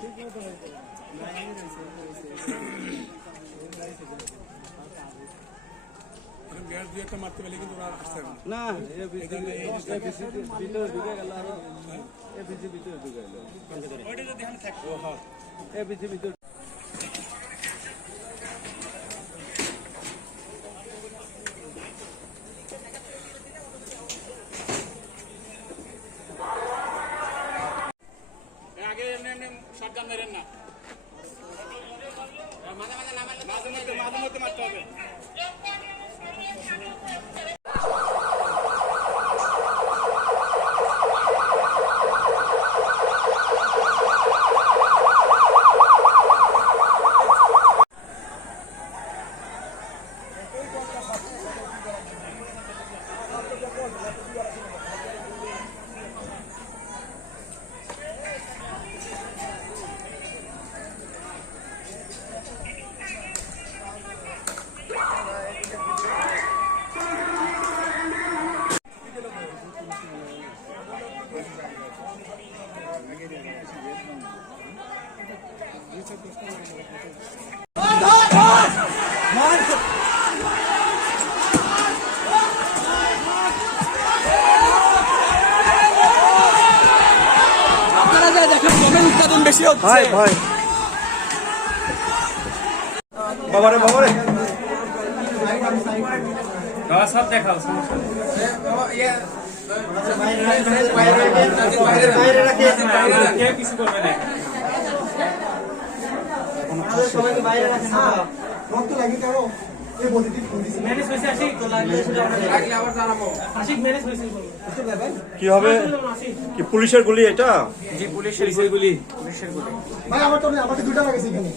না। না এ ভিতরে ভিতরে ঢুকে গেল আরও। এ ভিতরে ভিতরে ঢুকে গেল এ ভিতরে ভিতরে আগে এমনি এমনি শটগান মেরেন না। মাঝে মাঝে নামালে আপনারা যা দেখেন গমের উৎপাদন বেশি হচ্ছে? ভাই ভাই। বাবারে বাবারে। সব দেখাও সমস্যা কেউ কিছু করবে না ম্যানেজ হয়েছে আশিক লাগলে আবার জানাব। আশিক ম্যানেজ হয়েছে কি হবে? কি পুলিশের গুলি এটা? জি পুলিশের গুলি। ভাই আমার তো আমার তো দুটা লাগাইছে এখানে।